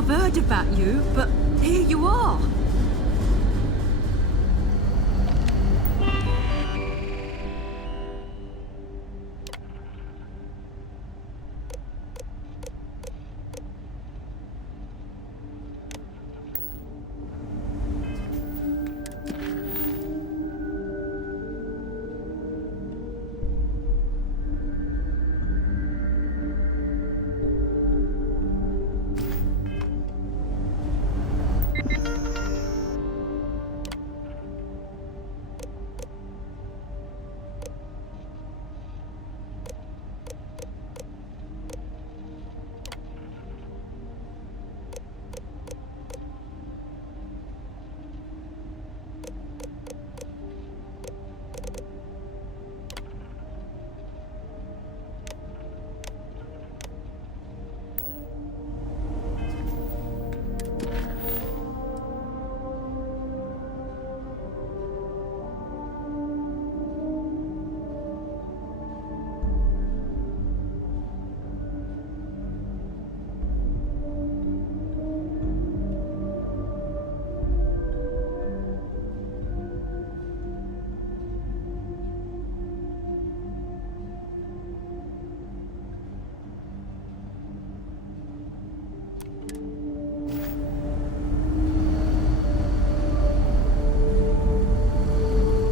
I've heard about you, but here you are.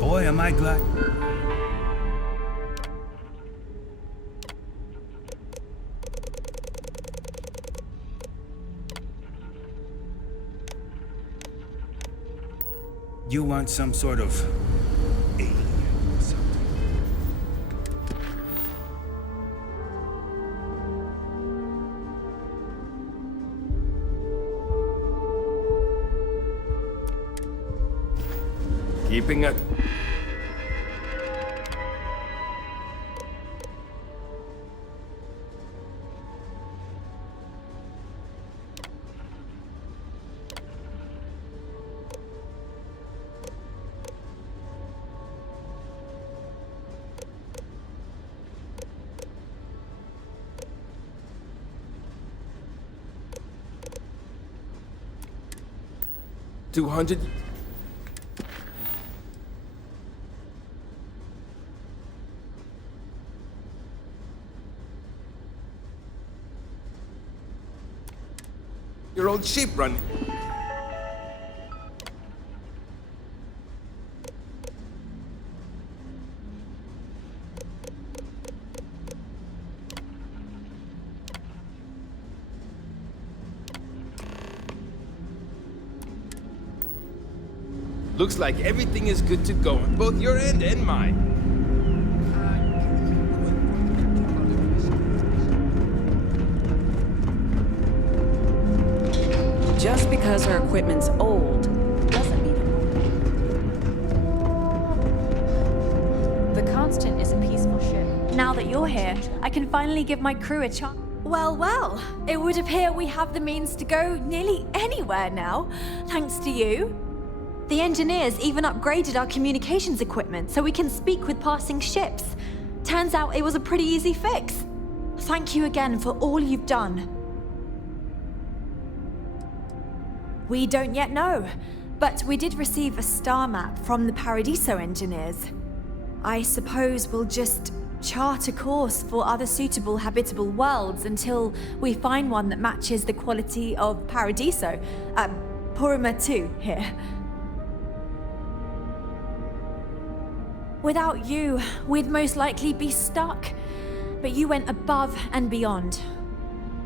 Boy, am I glad. You want some sort of alien or something? Keeping it. $200. Your old sheep running. Looks like everything is good to go on both your end and mine. Just because our equipment's old doesn't mean it. The Constant is a peaceful ship. Now that you're here, I can finally give my crew a chance. Well, well, it would appear we have the means to go nearly anywhere now, thanks to you. The engineers even upgraded our communications equipment so we can speak with passing ships. Turns out it was a pretty easy fix. Thank you again for all you've done. We don't yet know, but we did receive a star map from the Paradiso engineers. I suppose we'll just chart a course for other suitable habitable worlds until we find one that matches the quality of Paradiso. Purima 2 here. Without you, we'd most likely be stuck. But you went above and beyond.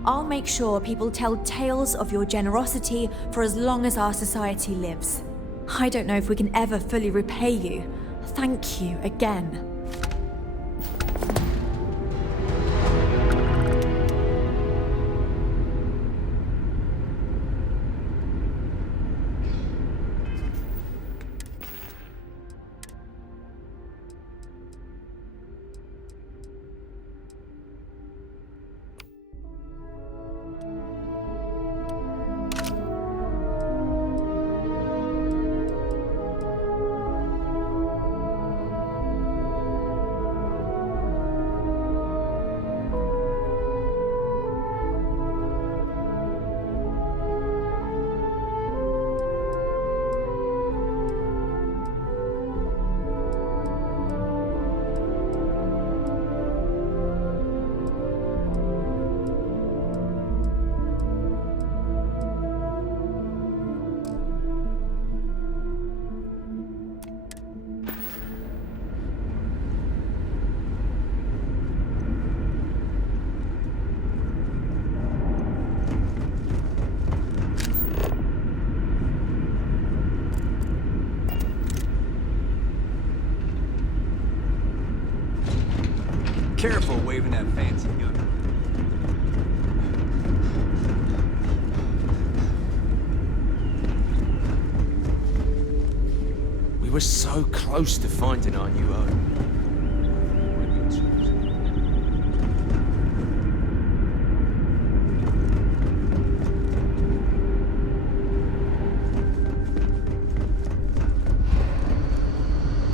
I'll make sure people tell tales of your generosity for as long as our society lives. I don't know if we can ever fully repay you. Thank you again. Careful waving that fancy gun. We were so close to finding our new home.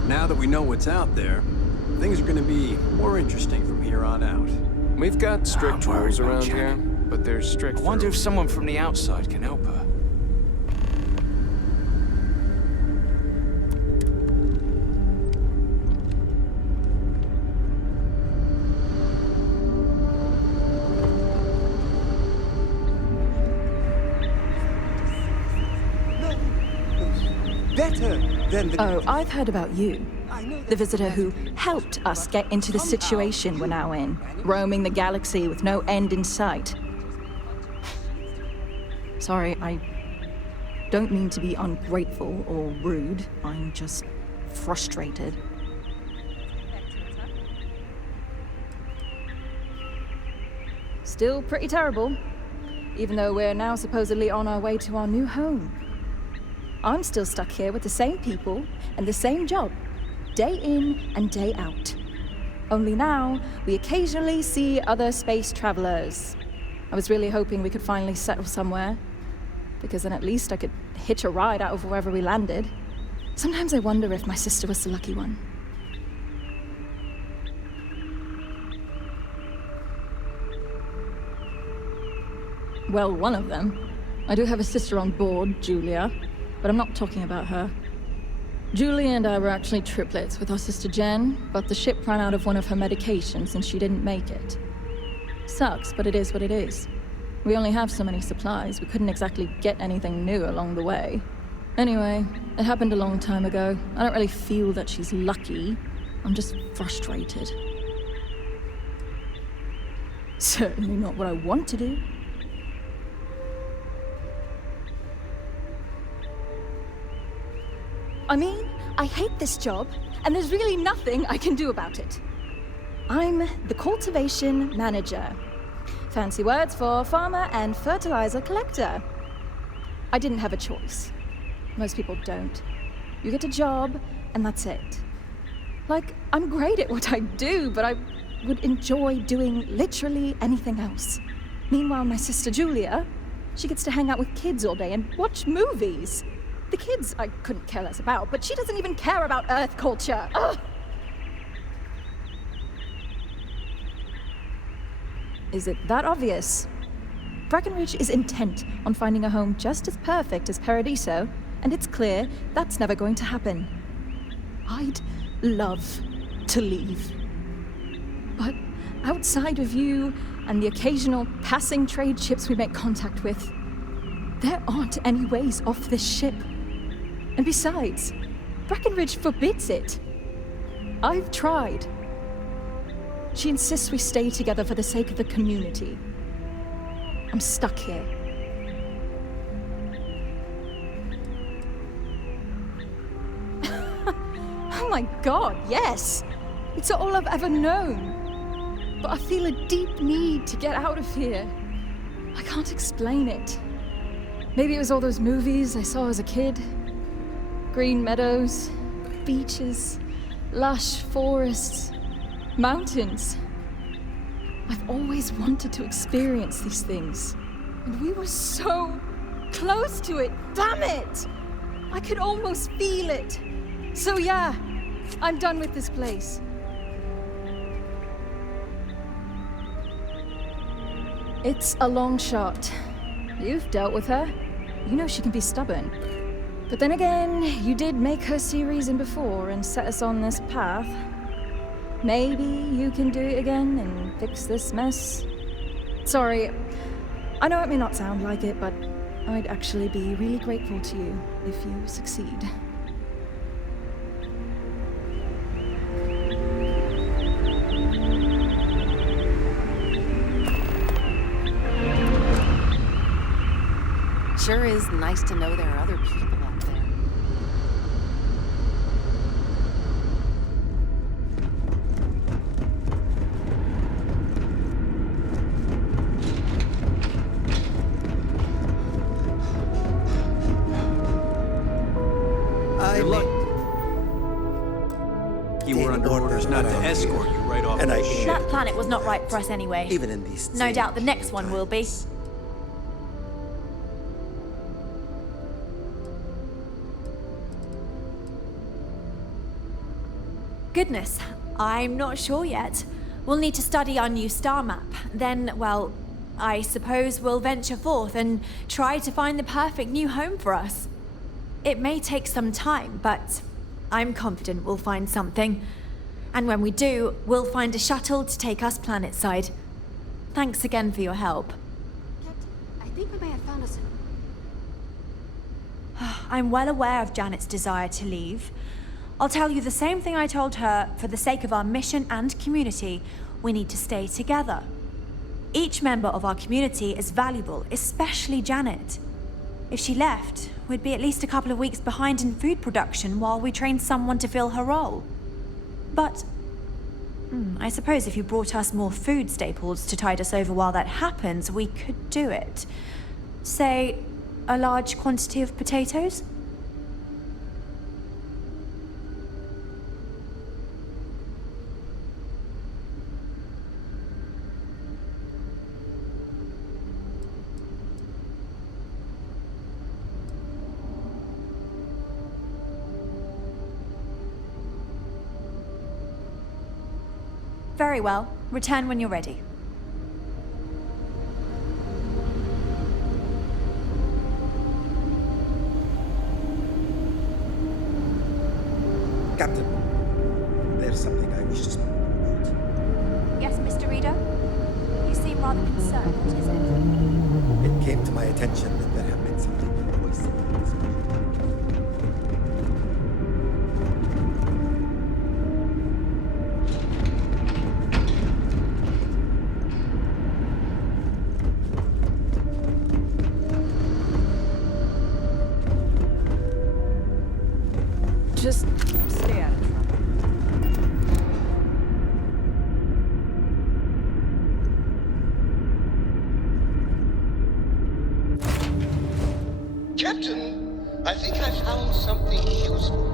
Now that we know what's out there, things are gonna be more interesting from here on out. We've got strict I'm worried rules about around Jack. here, but they're strict. I wonder for- if someone from the outside can help her. Better than the... Oh, I've heard about you. The visitor who helped us get into the situation we're now in, roaming the galaxy with no end in sight. Sorry, I don't mean to be ungrateful or rude. I'm just frustrated. Still pretty terrible, even though we're now supposedly on our way to our new home. I'm still stuck here with the same people and the same job, day in and day out. Only now, we occasionally see other space travelers. I was really hoping we could finally settle somewhere, because then at least I could hitch a ride out of wherever we landed. Sometimes I wonder if my sister was the lucky one. Well, one of them. I do have a sister on board, Julia, but I'm not talking about her. Julia and I were actually triplets with our sister Jen, but the ship ran out of one of her medications and she didn't make it. Sucks, but it is what it is. We only have so many supplies. We couldn't exactly get anything new along the way. Anyway, it happened a long time ago. I don't really feel that she's lucky. I'm just frustrated. Certainly not what I want to do. I mean, I hate this job, and there's really nothing I can do about it. I'm the cultivation manager. Fancy words for farmer and fertilizer collector. I didn't have a choice. Most people don't. You get a job, and that's it. Like, I'm great at what I do, but I would enjoy doing literally anything else. Meanwhile, my sister Julia, she gets to hang out with kids all day and watch movies. The kids I couldn't care less about, but she doesn't even care about Earth culture. Ugh! Is it that obvious? Breckenridge is intent on finding a home just as perfect as Paradiso, and it's clear that's never going to happen. I'd love to leave. But outside of you and the occasional passing trade ships we make contact with, there aren't any ways off this ship. And besides, Breckenridge forbids it. I've tried. She insists we stay together for the sake of the community. I'm stuck here. Oh my God, yes! It's all I've ever known. But I feel a deep need to get out of here. I can't explain it. Maybe it was all those movies I saw as a kid. Green meadows, beaches, lush forests, mountains. I've always wanted to experience these things. And we were so close to it, damn it! I could almost feel it. So yeah, I'm done with this place. It's a long shot. You've dealt with her. You know she can be stubborn. But then again, you did make her see reason before and set us on this path. Maybe you can do it again and fix this mess. Sorry, I know it may not sound like it, but I'd actually be really grateful to you if you succeed. Sure is nice to know there are other people out there. luck. You were under orders not to escort you right off the ship. That planet was not right for us anyway. Even in these No doubt the next one will be. Goodness, I'm not sure yet. We'll need to study our new star map. Then, well, I suppose we'll venture forth and try to find the perfect new home for us. It may take some time, but I'm confident we'll find something. And when we do, we'll find a shuttle to take us planetside. Thanks again for your help. Captain, I think we may have found us I'm well aware of Janet's desire to leave. I'll tell you the same thing I told her. For the sake of our mission and community, we need to stay together. Each member of our community is valuable, especially Janet. If she left, we'd be at least a couple of weeks behind in food production while we trained someone to fill her role. But I suppose if you brought us more food staples to tide us over while that happens, we could do it. Say, a large quantity of potatoes? Very well. Return when you're ready. Captain, there's something I wish to speak about. Yes, Mr. Reader? You seem rather concerned. What is it? It came to my attention that there have been something voices in this place. Just stay out of trouble. Captain, I think I found something useful.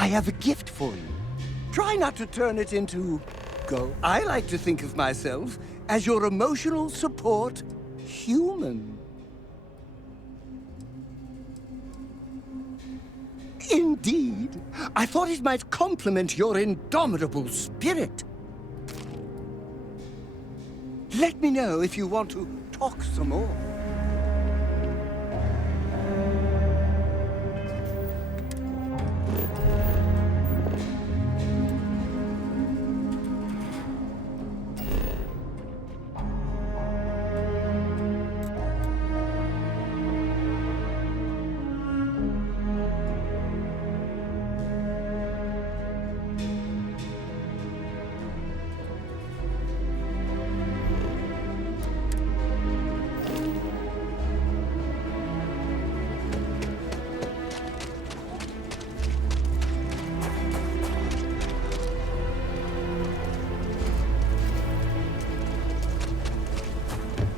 I have a gift for you. Try not to turn it into gold. I like to think of myself as your emotional support human. Indeed. I thought it might complement your indomitable spirit. Let me know if you want to talk some more.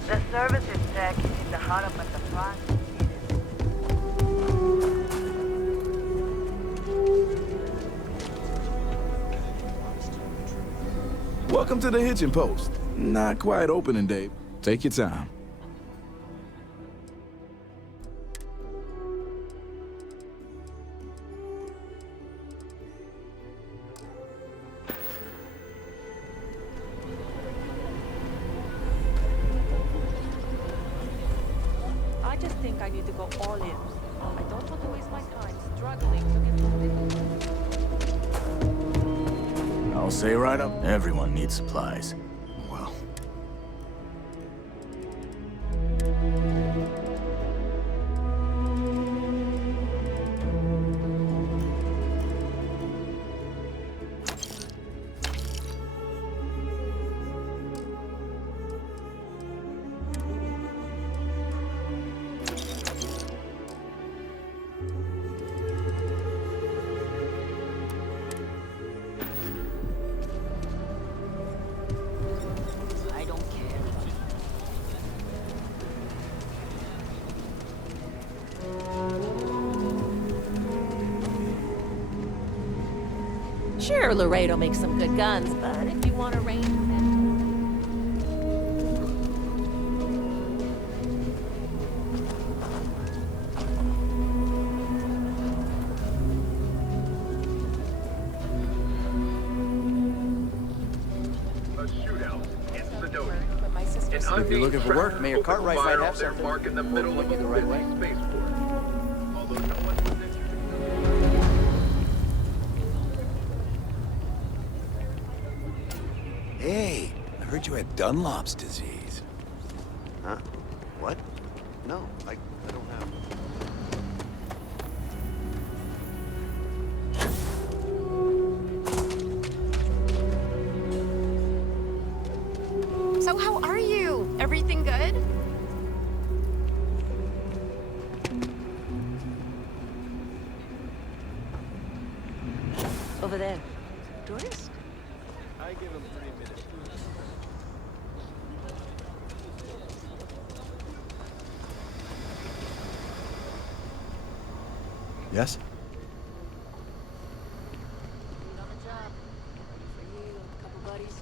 The services tech is the heart up at the front. Welcome to the hitching post. Not quite opening day. Take your time. I just think I need to go all in. I don't want to waste my time struggling to get I'll say right up, everyone needs supplies. Well. Sure, Laredo makes some good guns, but if you want to range If you're looking for work, Mayor Cartwright might have something. Mark in the middle of the right way. Hey, I heard you had Dunlop's disease. Huh? What? No, I don't have. So how are you? Everything good? over there. Tourist? I give him 3 minutes. Yes? On the job. For you, a couple buddies.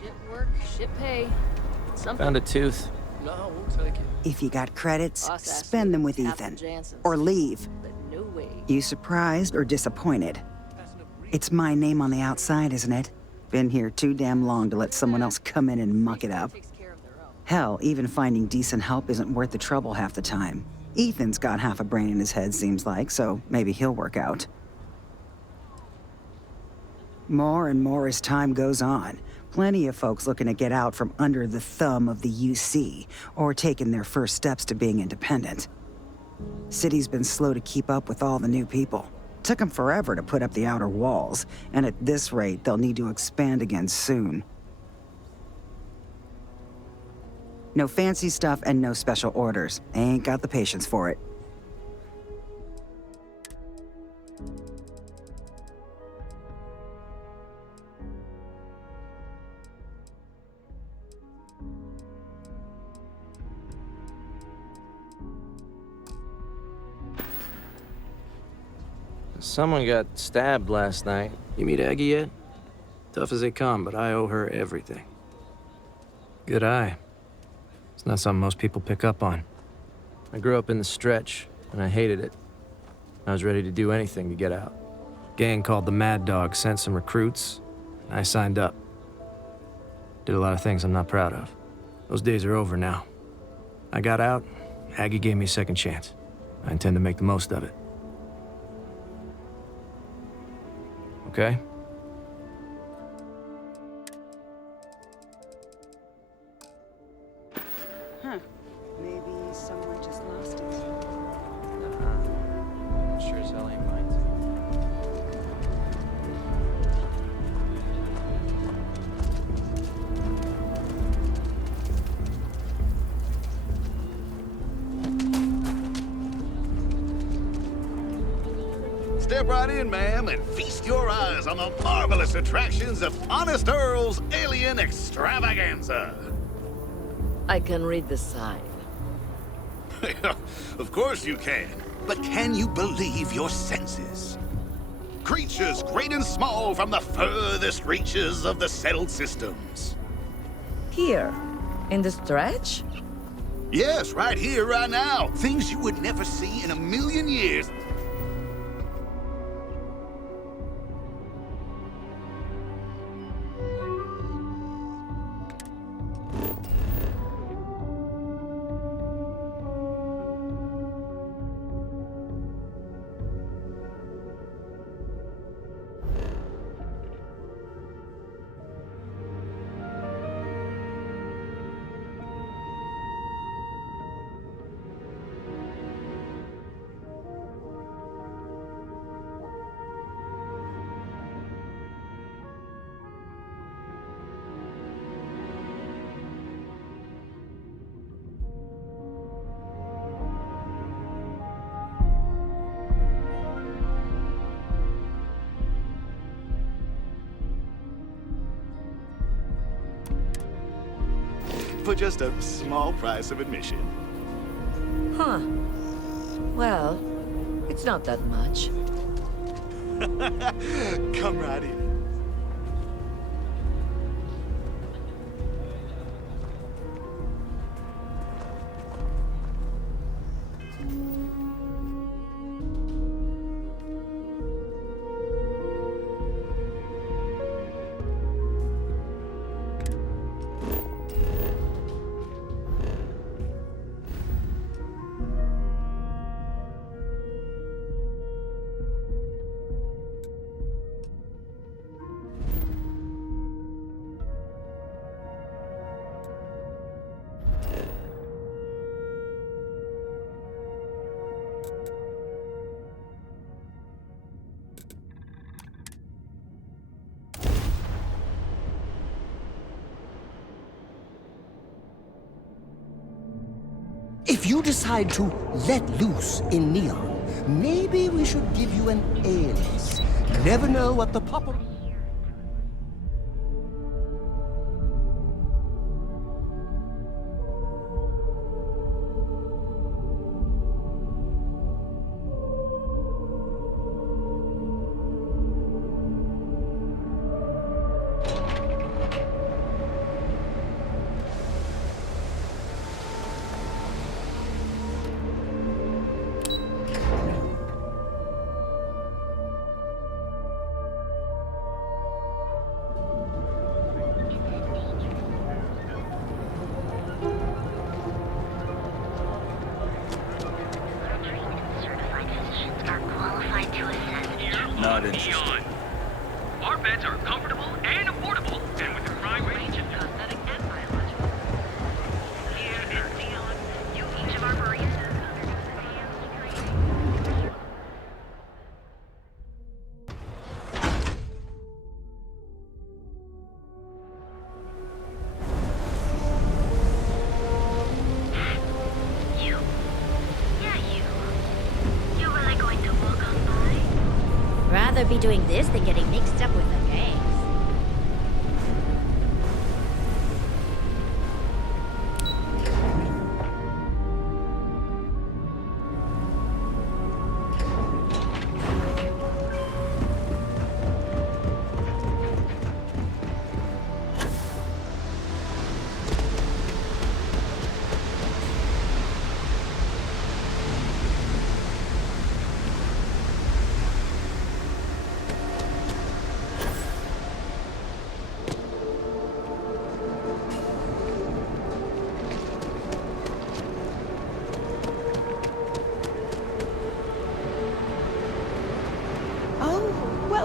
Shit work, shit pay. Something. Found a tooth. No, we'll take it. If you got credits, Boss asked spend me them with half Ethan. of Jansen's, Or leave. But no way. You surprised or disappointed? It's my name on the outside, isn't it? Been here too damn long to let someone else come in and muck it up. Hell, even finding decent help isn't worth the trouble half the time. Ethan's got half a brain in his head, seems like, so maybe he'll work out. More and more as time goes on. Plenty of folks looking to get out from under the thumb of the UC, or taking their first steps to being independent. City's been slow to keep up with all the new people. Took them forever to put up the outer walls, and at this rate, they'll need to expand again soon. No fancy stuff and no special orders. Ain't got the patience for it. Someone got stabbed last night. You meet Aggie yet? Tough as they come, but I owe her everything. Good eye. It's not something most people pick up on. I grew up in the stretch, and I hated it. I was ready to do anything to get out. Gang called the Mad Dog sent some recruits, and I signed up. Did a lot of things I'm not proud of. Those days are over now. I got out, Aggie gave me a second chance. I intend to make the most of it. Okay? Huh. Maybe someone just lost it. Sure as hell ain't mine. Step right in, ma'am, and feast your eyes on the marvelous attractions of Honest Earl's Alien Extravaganza. I can read the sign. Of course you can. But can you believe your senses? Creatures great and small from the furthest reaches of the settled systems. Here, in the stretch? Yes, right here, right now. Things you would never see in a million years. For just a small price of admission. Huh. Well, it's not that much. Come right in. If you decide to let loose in Neon, maybe we should give you an alias. You never know what the pop-up... Not interested. Our beds are comfortable and affordable, and with a crime range of cosmetic and biological. Here in Neon, you each of our baristas You? Yeah, you. You really going to walk on by? Rather be doing this than getting mixed up with the gangs.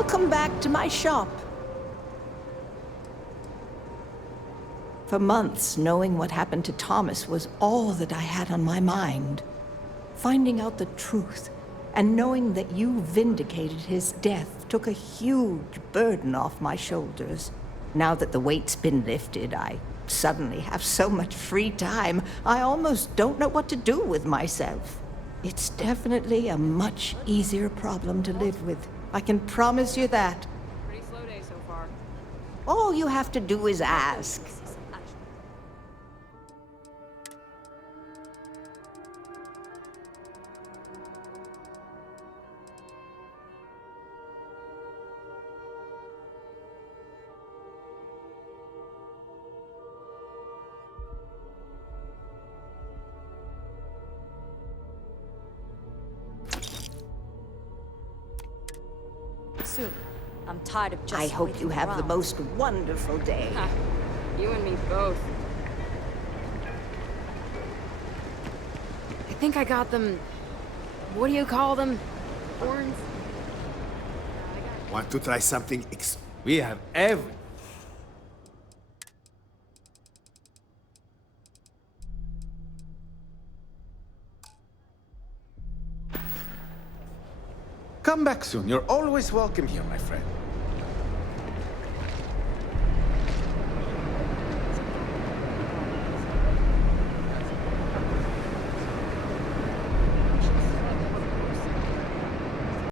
Welcome back to my shop. For months, knowing what happened to Thomas was all that I had on my mind. Finding out the truth and knowing that you vindicated his death took a huge burden off my shoulders. Now that the weight's been lifted, I suddenly have so much free time, I almost don't know what to do with myself. It's definitely a much easier problem to live with. I can promise you that. Pretty slow day so far. All you have to do is ask. Soon. I'm tired of just I hope waiting you have the around. most wonderful day. You and me both. I think I got them... What do you call them? Horns? Want to try something We have every... Come back soon. You're always welcome here, my friend.